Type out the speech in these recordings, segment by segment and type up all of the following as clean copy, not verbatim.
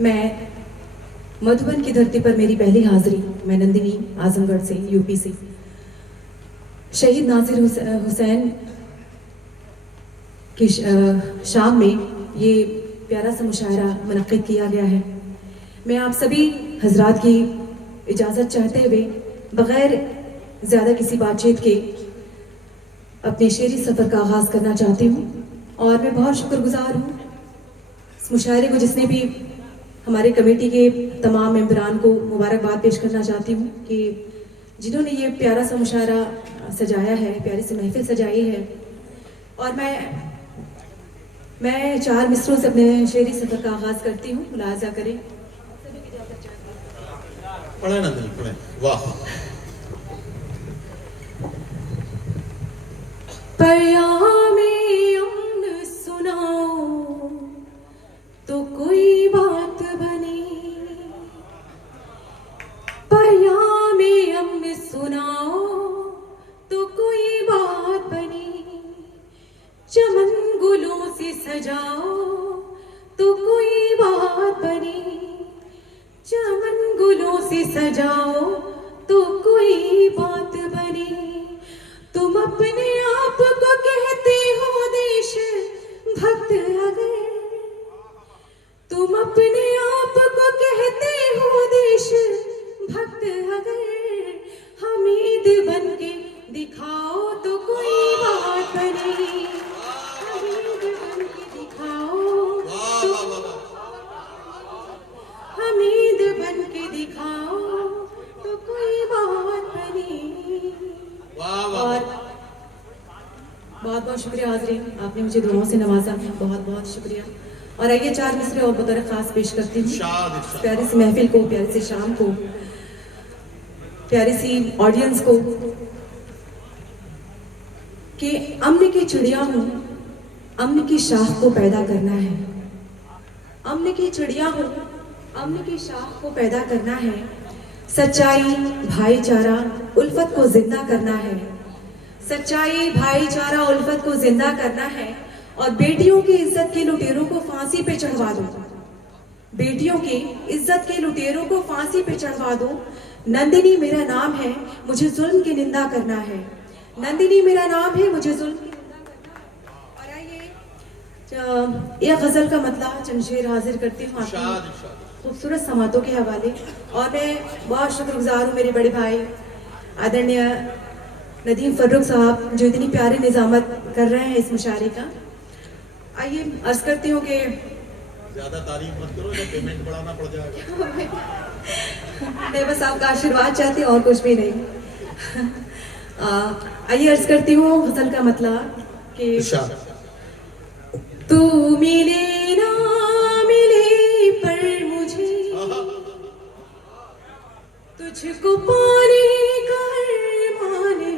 मैं मधुबन की धरती पर मेरी पहली हाजिरी, मैं नंदिनी आजमगढ़ से, यूपी से। शहीद नासिर हुसैन की शाम में ये प्यारा सा मुशायरा मुनक्किद किया गया है। मैं आप सभी हजरात की इजाज़त चाहते हुए बग़ैर ज़्यादा किसी बातचीत के अपने शेरी सफ़र का आगाज़ करना चाहती हूँ। और मैं बहुत शुक्रगुजार हूँ इस मुशायरे को जिसने भी हमारे कमेटी के तमाम मेंबरान को मुबारकबाद पेश करना चाहती हूँ कि जिन्होंने ये प्यारा सा मुशायरा सजाया है, प्यारी सी महफिल सजाई है। और मैं 4 मिसरों से अपने शेरी सफ़र का आगाज़ करती हूँ, मुलाज़ा करें। पढ़े ना दिल पढ़े, वाह। पयामे अम्न सुनाओ तो कोई बात बने, पयामे अम्न सुनाओ तो कोई बात बने, चमन गुलों से सजाओ तो कोई बात बने, चमन गुलों से सजाओ तो कोई बात बने। तुम अपने आप को कहते हो देश भक्त, अगर तुम अपने आप को कहते हो देश भक्त, अगर हमीद बन के दिखाओ तो कोई बात बने, हमीद बन के दिखाओ तो, हमीद बन के दिखाओ तो कोई बात बने। और बहुत बहुत शुक्रिया हाज़रीन, आपने मुझे दुआओं से नवाजा, बहुत बहुत शुक्रिया। और आइए 4 मिसरे और बतौर खास पेश करती हूँ प्यारी सी महफिल को, प्यारी सी शाम को, प्यारी सी ऑडियंस को कि अमन की चिड़िया हूँ, अमन की शाख को पैदा करना है, अमन की चिड़िया हूँ, अमन की शाख को पैदा करना है, सच्चाई भाईचारा उल्फत को जिंदा करना है, सच्चाई भाईचारा उल्फत को जिंदा करना है। और बेटियों की इज्जत के लुटेरों को फांसी पे चढ़वा दो, बेटियों की इज्जत के लुटेरों को फांसी पे चढ़वा दो। नंदिनी मेरा नाम है, मुझे जुल्म की निंदा करना है, नंदिनी मेरा नाम है, मुझे जुल्म की निंदा करना है। और आइए यह गजल का मतलब चंद शेर हाजिर करती हूँ खूबसूरत समातों के हवाले। और मैं बहुत शुक्रगुजार हूँ मेरे बड़े भाई आदरणीय नदीम फर्रुख साहब जो इतनी प्यारी निजामत कर रहे हैं इस मुशायरे का। आइए अर्ज करती हूँ कि ज्यादा तारीफ मत करो, या पेमेंट बढ़ाना पड़ जाएगा। मैं बस आपका आशीर्वाद चाहती हूँ और कुछ भी नहीं। आइए अर्ज करती हूँ गजल का मतलब कि तू मिले ना मिले पर मुझे तुझको पाने का अरमान है,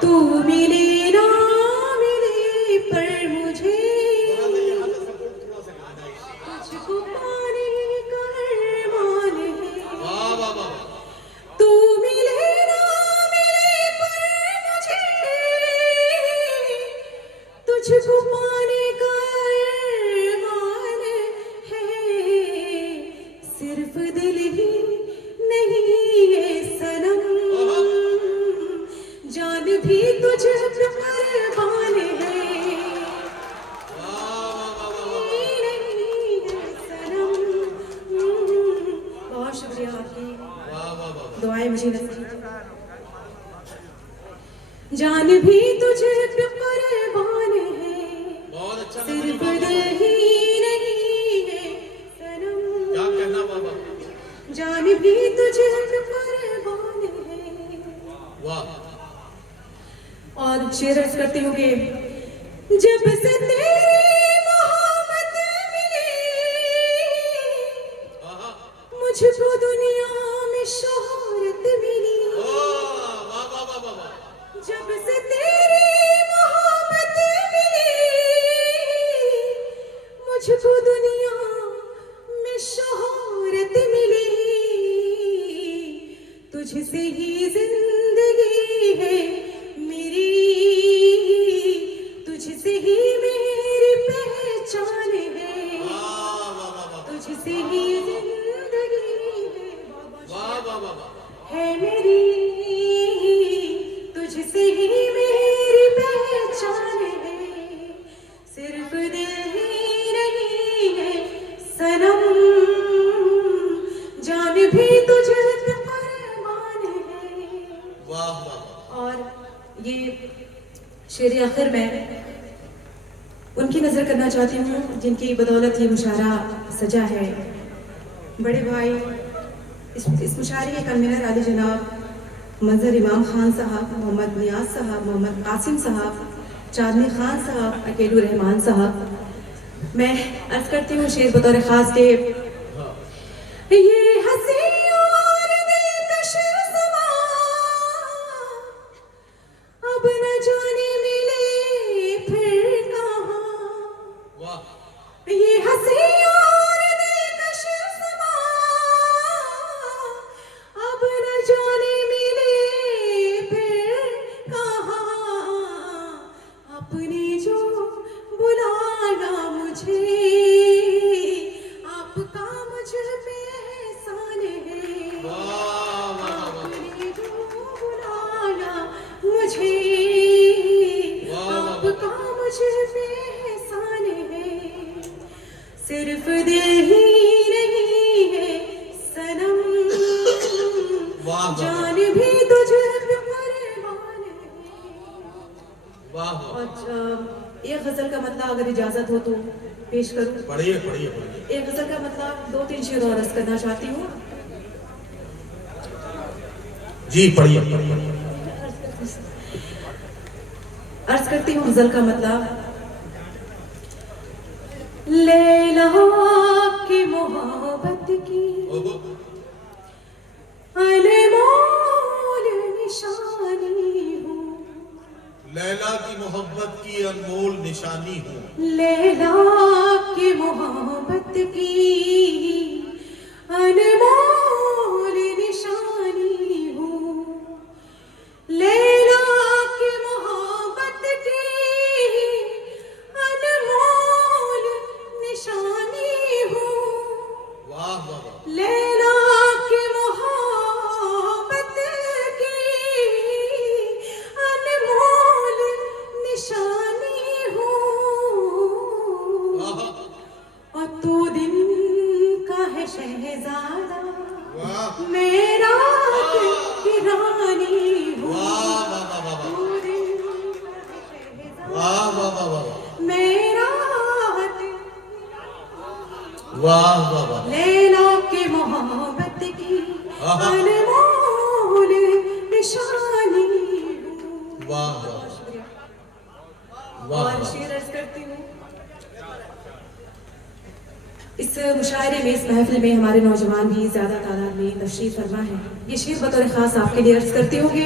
तू मिले ना मिले पर मुझे तुझको पाने का अरमान है, तू मिले ना मिले पर मुझे तुझको पाने का अरमान है, सिर्फ दिल ही नहीं है सनम, जान भी तुझ पे कुर्बान है, नहीं है सनम। बहुत शुक्रिया आपकी दुआएं मुझे नसीब, जान भी तुझ पे कुर्बान है, सिर्फ दिल ही नहीं है सनम, जान भी तुझे कुर्बान है। वाह। और शेर अर्ज करती हूँ कि जब से तेरी मोहब्बत मिली मुझको दुनिया में शोहरत मिली, जब से तेरी मोहब्बत मिली मुझको दुनिया में शोहरत मिली, तुझसे ही जिंदगी है मेरी, तुझसे ही मेरी पहचान है, है मेरी, तुझसे ही मेरी पहचान है, सिर्फ दिल ही नहीं है सनम, जान भी तुझ पे कुर्बान है। वाह वाह। और ये शेर आखिर में उनकी नजर करना चाहती हूँ जिनकी बदौलत ये मुशायरा सजा है। बड़े भाई इस मुशायरे के कन्वीनर आली जनाब मंजर इमाम खान साहब, मोहम्मद नियाज साहब, मोहम्मद कासिम साहब, चांदनी खान साहब, अकेलू रहमान साहब। मैं अर्ज करती हूँ शेर बतौर खास के ये हंसी और दिलकश समा अब न जाने मिले फिर कहाँ। वाह। ये हंसी और दिलकश समा अब न जाने मिले फिर कहाँ, अपने जो बुलाया मुझे आपका मुझ पे एहसान है, वाह वाह वाह। आपने जो बुलाया मुझे आपका मुझ पे एहसान है, सिर्फ दिल ही नहीं है सनम, वाह वाह। जान भी तुझ पे कुर्बान है। वाह वाह। और एक गजल का मतलब अगर इजाजत हो तो पेश करूं। पढ़िए पढ़िए पढ़िए। एक गजल का मतलब 2-3 शेर और अर्ज करना चाहती हूँ। जी पढ़िए पढ़िए। अर्ज करती हूँ गजल का मतलब, लैला की मोहब्बत की ओहो। अनमोल निशानी हूँ, लैला की मोहब्बत की अनमोल निशानी हूँ। लैला की मोहब्बत की अनमोल निशानी हूँ, लैला की मोहब्बत की अनमोल निशानी हूँ, वाह वाह वाह। लैला की मोहब्बत की अनमोल निशानी हूँ, आहा। और तू दिन का है शहजादा, वाह मैं रात की रानी हूँ, वाह वाह वाह वाह। तू दिन का है शहजादा, वाह वाह वाह वाह। मैं रात वाह वाह वाह। लैला के मोहब्बत की आहा। अनमोल निशानी हूँ। वाह वाह शुक्रिया। वाह और वाह। शेर अर्ज करती हूँ। इस मुशायरे में, इस महफिल में हमारे नौजवान भी ज्यादा तादाद में तशरीफ फरमा है। ये शेर बतौर खास आपके लिए अर्ज करती हूँ कि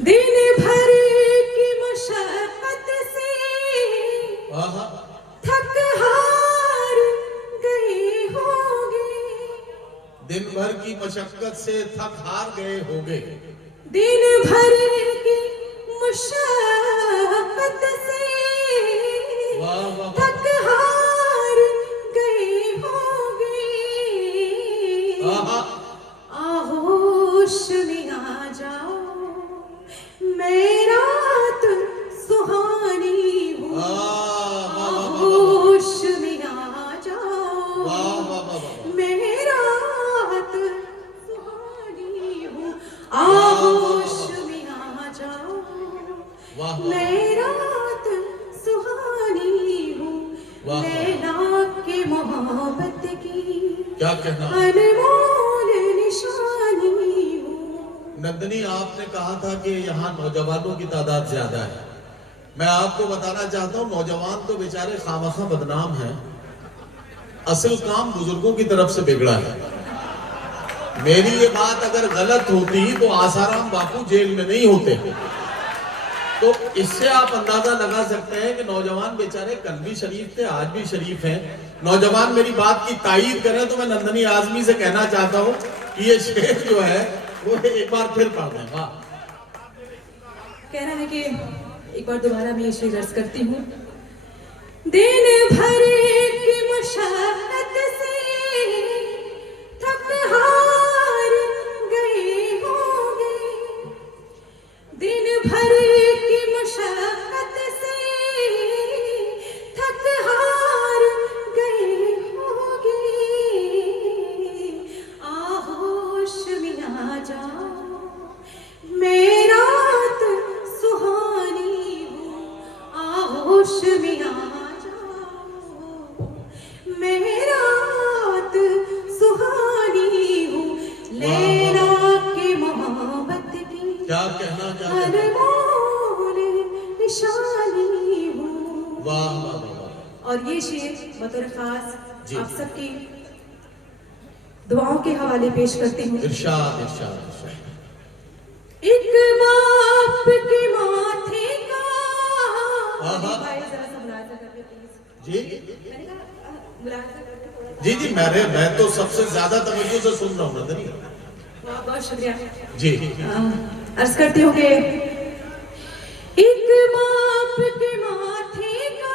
दिन भर की मशक्कत से आहा। थक हार गए होंगे, दिन भर की मशक्कत से थक हार गए होगे। दिन भर की मशक्कत से वाह वाह वाह। थक हार गए होंगे, आहा। आहोश में आ जाओ, मैं रात सुहानी हूँ, वाह वाह वाह वाह। आहोश में आ जाओ, वाह वाह वाह वाह। मैं रात सुहानी हूँ, आहोश में आ जाओ, वाह वाह। मैं रात सुहानी हूँ, वाह। लैला के मोहब्बत की क्या कहना। अनमोल निशानी हूँ। नंदनी, आपने कहा था कि यहाँ नौजवानों की तादाद ज्यादा है। मैं आपको बताना चाहता हूँ, नौजवान तो बेचारे खामखा बदनाम हैं। असल काम बुजुर्गों की तरफ से बिगड़ा है। मेरी ये बात अगर गलत होती तो आसाराम बापू जेल में नहीं होते। तो इससे आप अंदाजा लगा सकते हैं कि नौजवान बेचारे कल भी शरीफ थे, आज भी शरीफ हैं। नौजवान मेरी बात की तायीद करें तो मैं नंदनी आजमी से कहना चाहता हूँ कि ये शेर जो है वो एक बार फिर पढ़ दें। वाह। कहना है कि एक बार दोबारा मैं ये शेर अर्ज करती हूँ। दिन भर की मशक्कत से थक हार जाओ, मैं रात सुहानी हूँ आगोश में आ जाओ, मैं रात सुहानी हूँ लैला के मोहब्बत की क्या कहना क्या अनमोल निशानी हूँ। वाह वाह वाह वाह। और ये शेर बतौर खास जी। आप सबकी दुआओं के हवाले पेश करती हूँ। इरशाद इरशाद इरशाद। एक बाप के माथे का आहा। भाई जरा सा मुलाजा करके प्लीज। जी मैंने कहा मुलाजा करके थोड़ा सा। जी जी मैं तो सबसे ज्यादा तवज्जो से सुन रहा हूँ नंदनी। बहुत बहुत शुक्रिया। जी अर्ज करती हूँ कि एक बाप के माथे का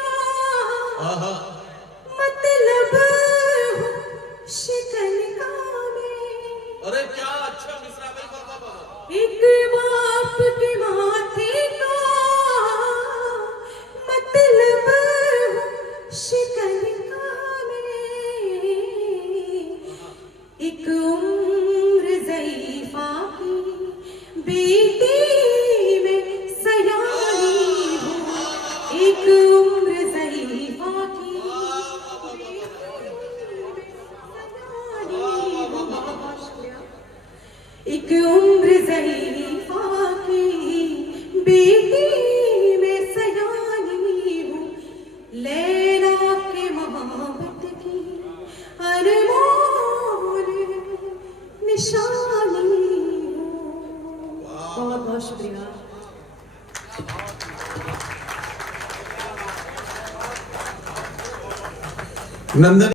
आहा मतलब हो शिकन का में, अरे क्या अच्छा मिसरा भाई बाबा बाबा। एक बाप के माथे का मतलब हो शिकन का में, एक उम्र ज़ईफ़ा की बेटी में सयानी हूँ, एक उम्र ज़ईफ़ा की एक उम्र ज़ईफ़ा की बेटी में सयानी हूँ, लैला के मोहब्बत की अनमोल निशानी हूँ। बहुत बहुत शुक्रिया। नंदनी।